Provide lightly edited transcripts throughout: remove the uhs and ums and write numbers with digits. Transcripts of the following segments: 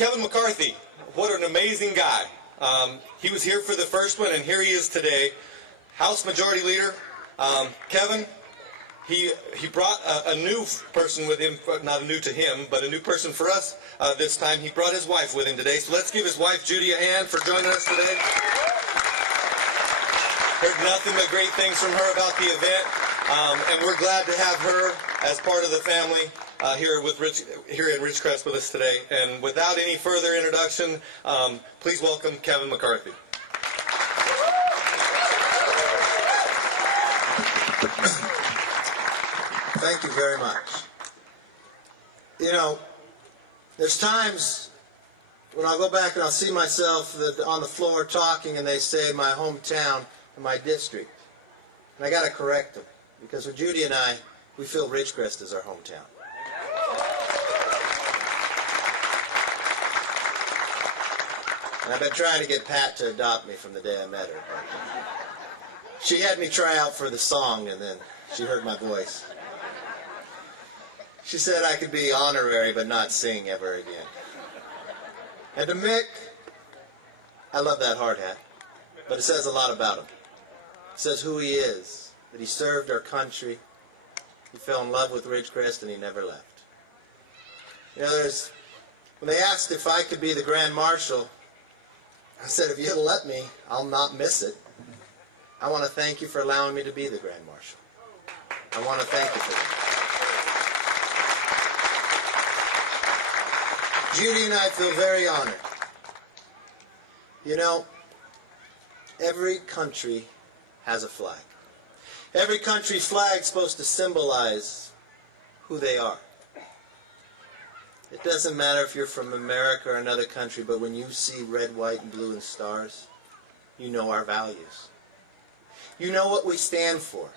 Kevin McCarthy, what an amazing guy. He was here for the first one, and here he is today. House Majority Leader. Kevin, he brought a new person with him, not new to him, but a new person for us this time. He brought his wife with him today, so let's give his wife Judy a hand for joining us today. Heard nothing but great things from her about the event, and we're glad to have her as part of the family here in Ridgecrest with us today. And without any further introduction, please welcome Kevin McCarthy. Thank you very much. You know, there's times when I'll go back and I'll see myself on the floor talking, and they say my hometown and my district. And I got to correct them, because with Judy and I, we feel Ridgecrest is our hometown. And I've been trying to get Pat to adopt me from the day I met her. She had me try out for the song, and then she heard my voice. She said I could be honorary but not sing ever again. And to Mick, I love that hard hat, but it says a lot about him. It says who he is, that he served our country, he fell in love with Ridgecrest, and he never left. You know, when they asked if I could be the Grand Marshal, I said, if you'll let me, I'll not miss it. I want to thank you for allowing me to be the Grand Marshal. I want to thank you for that. Judy and I feel very honored. You know, every country has a flag. Every country's flag is supposed to symbolize who they are. It doesn't matter if you're from America or another country, but when you see red, white, and blue and stars, you know our values. You know what we stand for.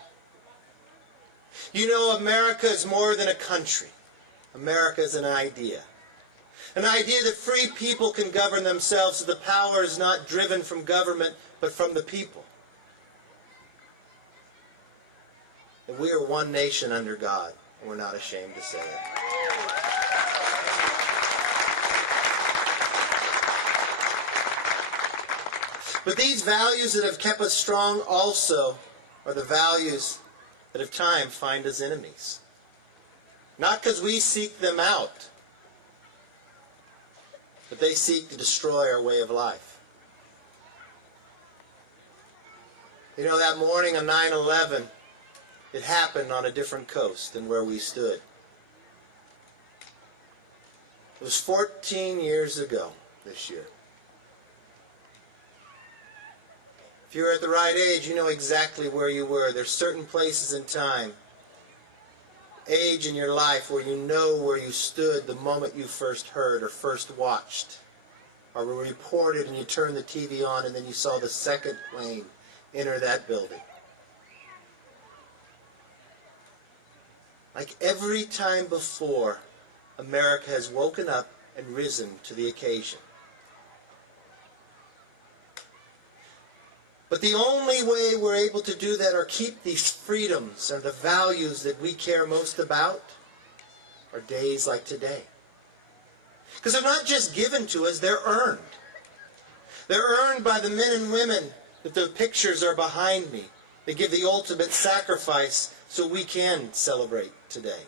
You know America is more than a country. America is an idea. An idea that free people can govern themselves, so the power is not driven from government, but from the people. And we are one nation under God, and we're not ashamed to say it. But these values that have kept us strong also are the values that at times find us enemies. Not because we seek them out, but they seek to destroy our way of life. You know, that morning on 9/11, it happened on a different coast than where we stood. It was 14 years ago this year. If you're at the right age, you know exactly where you were. There's certain places in time, age in your life, where you know where you stood the moment you first heard or first watched, or were reported and you turned the TV on and then you saw the second plane enter that building. Like every time before, America has woken up and risen to the occasion. But the only way we're able to do that or keep these freedoms and the values that we care most about are days like today. Because they're not just given to us, they're earned. They're earned by the men and women that the pictures are behind me. They give the ultimate sacrifice so we can celebrate today.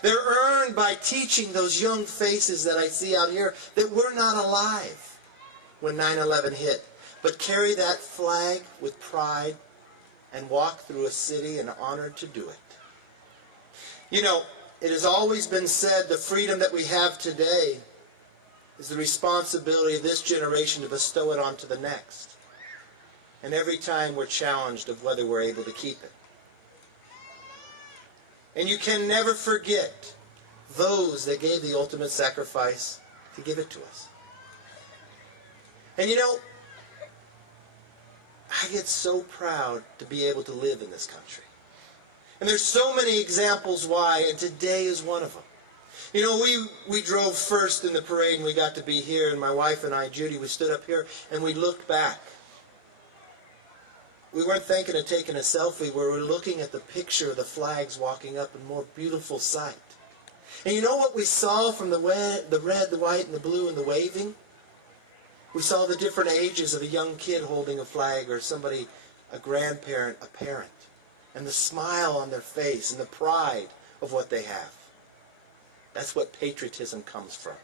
They're earned by teaching those young faces that I see out here that we're not alive when 9/11 hit, but carry that flag with pride and walk through a city and honored to do it. You know, it has always been said the freedom that we have today is the responsibility of this generation to bestow it onto the next. And every time we're challenged of whether we're able to keep it. And you can never forget those that gave the ultimate sacrifice to give it to us. And you know, I get so proud to be able to live in this country. And there's so many examples why, and today is one of them. You know, we drove first in the parade and we got to be here, and my wife and I, Judy, we stood up here and we looked back. We weren't thinking of taking a selfie, we were looking at the picture of the flags walking up, a more beautiful sight. And you know what we saw from the red, the white, and the blue, and the waving? We saw the different ages of a young kid holding a flag, or somebody, a grandparent, a parent. And the smile on their face, and the pride of what they have. That's what patriotism comes from.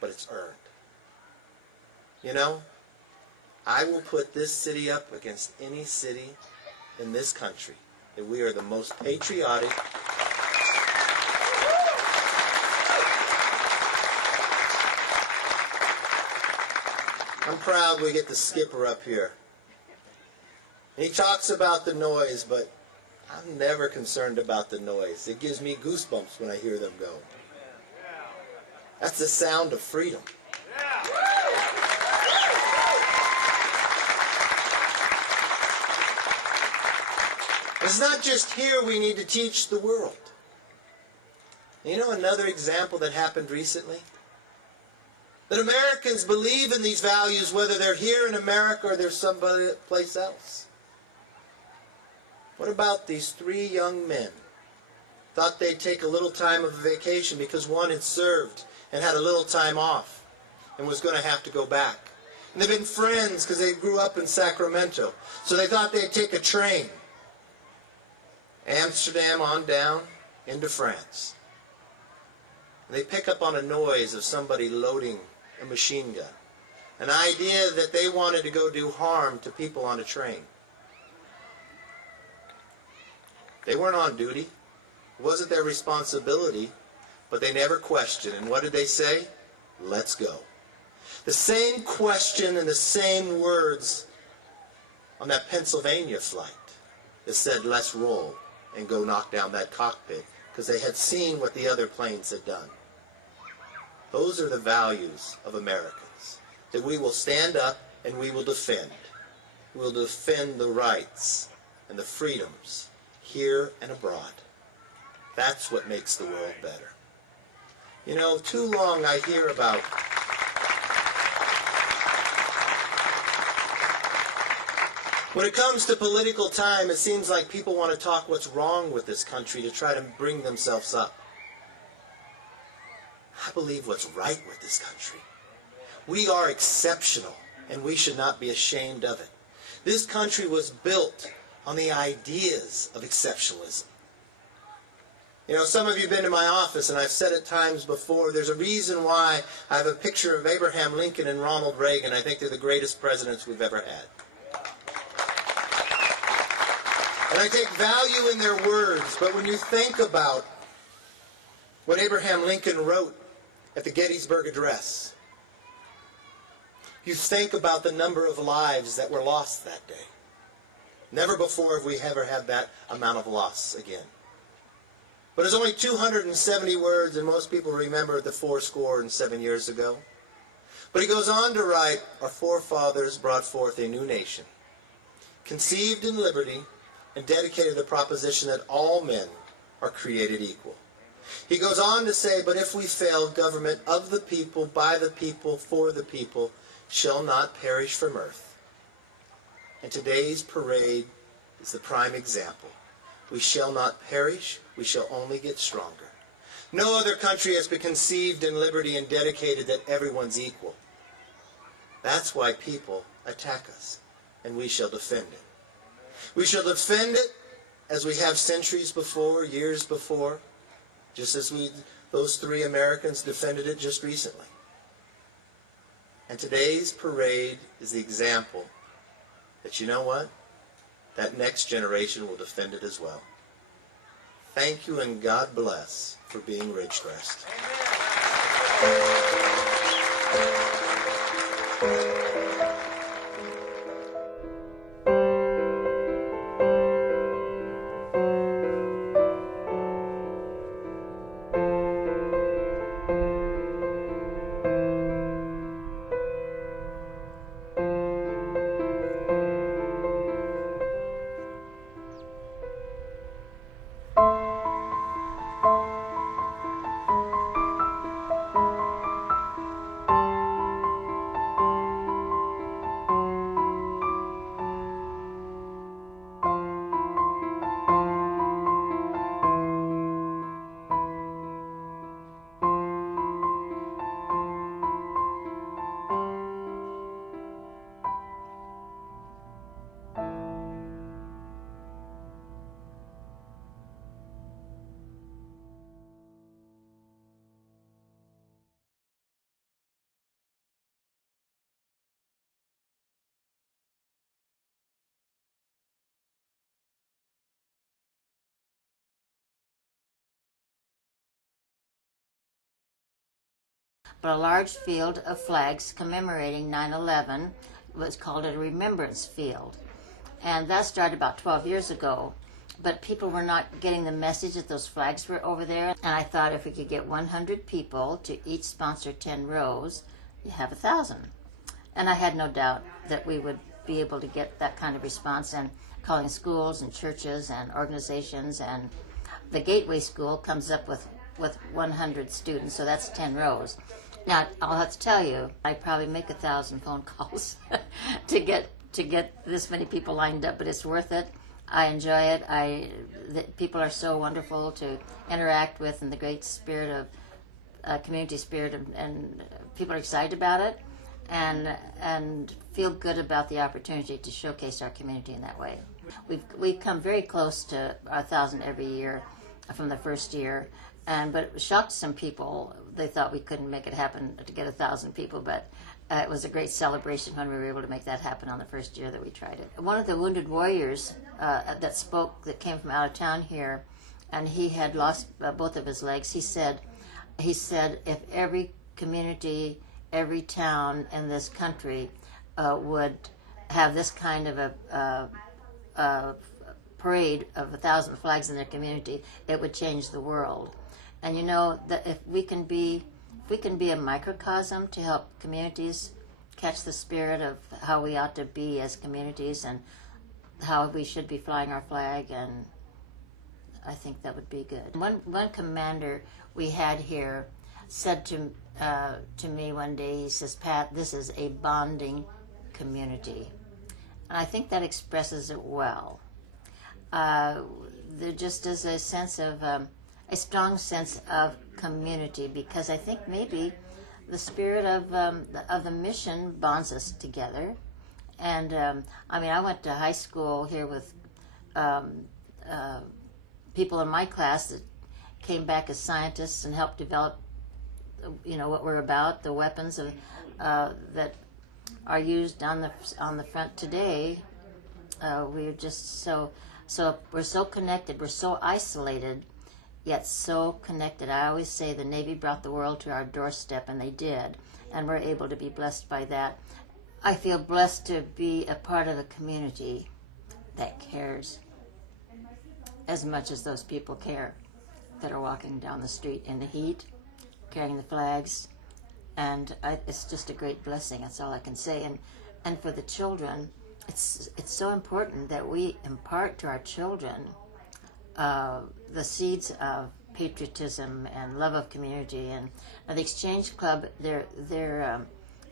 But it's earned. You know, I will put this city up against any city in this country that we are the most patriotic. I'm proud we get the skipper up here. He talks about the noise, but I'm never concerned about the noise. It gives me goosebumps when I hear them go. That's the sound of freedom. It's not just here we need to teach the world. You know another example that happened recently? That Americans believe in these values whether they're here in America or they're someplace else. What about these 3 young men? Thought they'd take a little time of vacation because one had served and had a little time off and was going to have to go back. And they've been friends because they grew up in Sacramento. So they thought they'd take a train. Amsterdam on down into France. And they pick up on a noise of somebody loading a machine gun. An idea that they wanted to go do harm to people on a train. They weren't on duty. It wasn't their responsibility, but they never questioned. And what did they say? Let's go. The same question and the same words on that Pennsylvania flight that said, let's roll and go knock down that cockpit, because they had seen what the other planes had done. Those are the values of Americans, that we will stand up and we will defend. who will defend the rights and the freedoms here and abroad. That's what makes the world better. You know, too long I hear about when it comes to political time, it seems like people want to talk what's wrong with this country to try to bring themselves up. I believe what's right with this country. We are exceptional, and we should not be ashamed of it. This country was built on the ideas of exceptionalism. You know, some of you have been to my office, and I've said it times before, there's a reason why I have a picture of Abraham Lincoln and Ronald Reagan. I think they're the greatest presidents we've ever had. And I take value in their words, but when you think about what Abraham Lincoln wrote at the Gettysburg Address, you think about the number of lives that were lost that day. Never before have we ever had that amount of loss again. But it's only 270 words, and most people remember the 77 years ago. But he goes on to write, our forefathers brought forth a new nation, conceived in liberty, and dedicated to the proposition that all men are created equal. He goes on to say, but if we fail, government of the people, by the people, for the people, shall not perish from earth. And today's parade is the prime example. We shall not perish, we shall only get stronger. No other country has been conceived in liberty and dedicated that everyone's equal. That's why people attack us, and we shall defend it. We shall defend it as we have centuries before, years before, just as those three Americans defended it just recently. And today's parade is the example that, you know what? That next generation will defend it as well. Thank you, and God bless for being Ridgecrest. But a large field of flags commemorating 9/11 was called a remembrance field. And that started about 12 years ago. But people were not getting the message that those flags were over there. And I thought if we could get 100 people to each sponsor 10 rows, you have 1,000. And I had no doubt that we would be able to get that kind of response, and calling schools and churches and organizations. And the Gateway School comes up with 100 students, so that's 10 rows. Now, I'll have to tell you, I probably make 1,000 phone calls to get this many people lined up, but it's worth it. I enjoy it. People are so wonderful to interact with, and the great spirit of community spirit, and people are excited about it, and feel good about the opportunity to showcase our community in that way. We've come very close to 1,000 every year from the first year. But it shocked some people. They thought we couldn't make it happen to get 1,000 people, but it was a great celebration when we were able to make that happen on the first year that we tried it. One of the wounded warriors that came from out of town here, and he had lost both of his legs, he said, if every community, every town in this country would have this kind of a parade of 1,000 flags in their community, it would change the world. And you know that if we can be a microcosm to help communities catch the spirit of how we ought to be as communities and how we should be flying our flag, and I think that would be good. One commander we had here said to me one day, he says, "Pat, this is a bonding community." And I think that expresses it well. There just is a sense of, a strong sense of community, because I think maybe the spirit of the mission bonds us together. And I mean, I went to high school here with people in my class that came back as scientists and helped develop, what we're about, the weapons that are used on the front today. We're just so we're so connected. We're so isolated, yet so connected. I always say the Navy brought the world to our doorstep, and they did, and we're able to be blessed by that. I feel blessed to be a part of a community that cares as much as those people care that are walking down the street in the heat, carrying the flags, and it's just a great blessing. That's all I can say. And for the children, it's so important that we impart to our children the seeds of patriotism and love of community. And the Exchange Club, their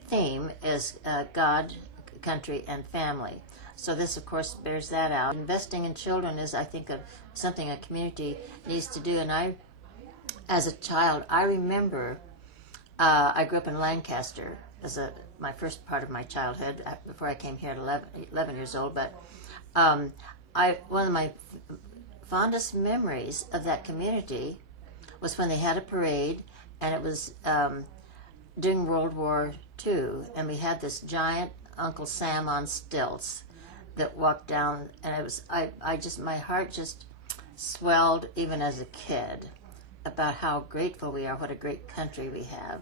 theme is God, country, and family. So this, of course, bears that out. Investing in children is, I think, something a community needs to do. And as a child, I remember I grew up in Lancaster as my first part of my childhood before I came here at 11 years old. But one of my fondest memories of that community was when they had a parade, and it was during World War II, and we had this giant Uncle Sam on stilts that walked down, and it was my heart just swelled even as a kid about how grateful we are, what a great country we have.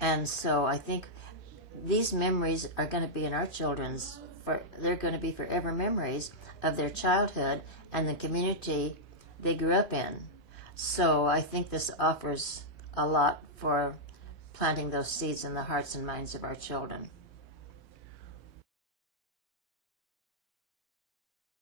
And so I think these memories are going to be in our children's, they're going to be forever memories of their childhood and the community they grew up in. So I think this offers a lot for planting those seeds in the hearts and minds of our children.